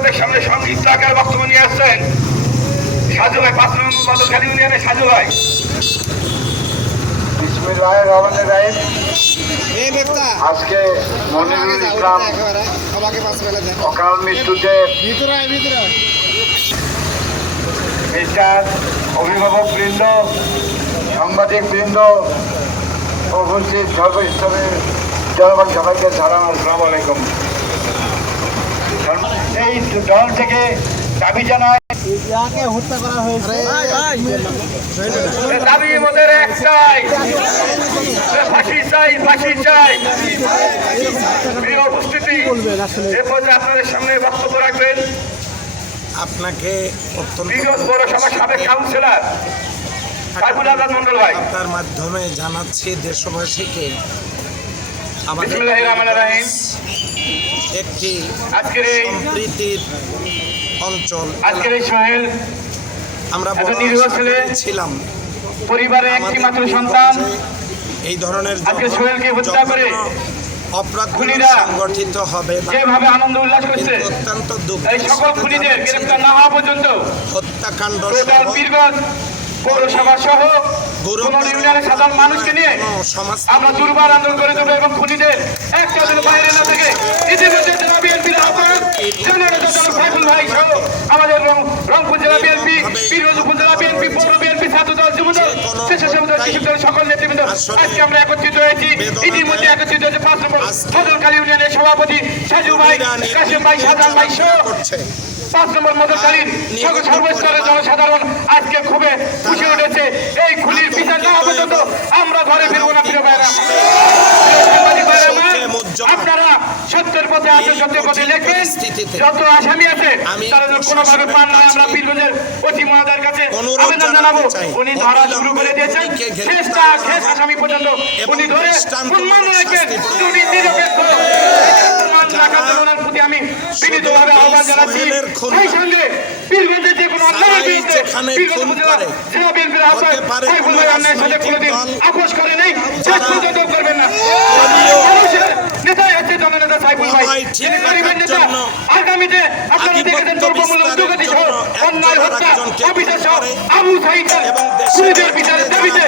আপনাদের সামনে সংক্ষিপ্ত আকার বক্তব্য নিয়ে আসছেন সাজু ভাই পাঁচ নম্বর মদখালী ইউনিয়নের সাজু ভাই। আজকে মনিরুল ইসলাম অকাল মৃত্যুতে। মিস্টার অভিভাবক বৃন্দ সাংবাদিক বৃন্দ উপস্থিত সর্বস্তরের জনগণ সবাইকে সালাম আসসালামু আলাইকুম। এই দল থেকে দাবি জানায়। দাবি আমাদের একটাই ফাঁসি চাই ফাঁসি চাই। উপস্থিতি এ আপনাদের সামনে বক্তব্য রাখবেন। আপনাকে অত্যন্ত বিগত পৌরসভা সাবেক কাউন্সিলর মন্ডল ভাই। তার মাধ্যমে জানাচ্ছি দেশবাসীকে। আমাদের। একটি আজকের এই সম্প্রীতির অঞ্চল। আজকের এই সোহেল আমরা এত বড় নিরীহ ছেলে, করেছিলাম পরিবারের একটি মাত্র সন্তান। এই ধরনের আজকে সোহেলকে হত্যা করে অপরাধ সংগঠিত হবে যেভাবে আনন্দ উল্লাস করছে অত্যন্ত দুঃখ এই সকল খুনিদের গ্রেপ্তার না হওয়া পর্যন্ত হত্যাকাণ্ড টোটাল বীরগঞ্জ পৌরসভা সহ ইউনিয়নের সাধারণ মানুষকে নিয়ে আমরা দুর্বার আন্দোলন করে দেবো এবং খুনিদের একটা দিন বাইরে না থেকে ইতিমধ্যে জেলা বিএনপির আহ্বায়ক জেনারেল সাইফুল ভাই সহ আমাদের রংপুর জেলা বিএনপি পিরোজ উপজেলা বিএনপি পৌর বিএনপি ছাত্র দল যুব দল স্বেচ্ছাসেবক দল শিশু দল সকল নেতৃবৃন্দ আজকে আমরা একত্রিত হয়েছি। ইতিমধ্যে একত্রিত হয়েছে পাঁচ নম্বর সদরকালী ইউনিয়নের সভাপতি সাজু ভাই কাশিম ভাই সাজান ভাই সহ পাঁচ নম্বর মদকালীন সকল সর্বস্তরের জনসাধারণ আজকে খুবই খুশি উঠেছে। এই পর্যন্ত আমরা ঘরে ফিরবো না প্রিয় ভাইরা আপনারা সত্যের পথে আছেন সত্যের পথে লেখেন যত আসামি আছে তারা যেন কোনোভাবে পান না আমরা পীরগঞ্জের অতি মহাদার কাছে আবেদন জানাব। উনি ধরা শুরু করে দিয়েছেন। শেষটা শেষ আসামি পর্যন্ত উনি ধরে সম্মান রাখবেন উনি নিরপেক্ষ রাখার জন্য প্রতি আমি বিনীতভাবে আহ্বান জানাচ্ছি। সেই সঙ্গে পীরগঞ্জে যে কোনো অন্যায় পীরগঞ্জ খুন করে, হতে পারে কোনো রাজনৈতিক দল, আপোষ করে নাই শেষ পর্যন্ত করবেন না। দলীয় মানুষের নেতাই হচ্ছে জননেতা সাইফুল ভাই। মহাই ঠিক তিনি গরিবের রাখার নেতা। আগামীতে আপনারা দেখেছেন দ্রব্যমূল্য বিস্তারের সহ অন্যায় হত্যা আরেকজনকে অবিচার খুন সহ করে আবু সাইদ এবং দেশের বিচারের দাবিতে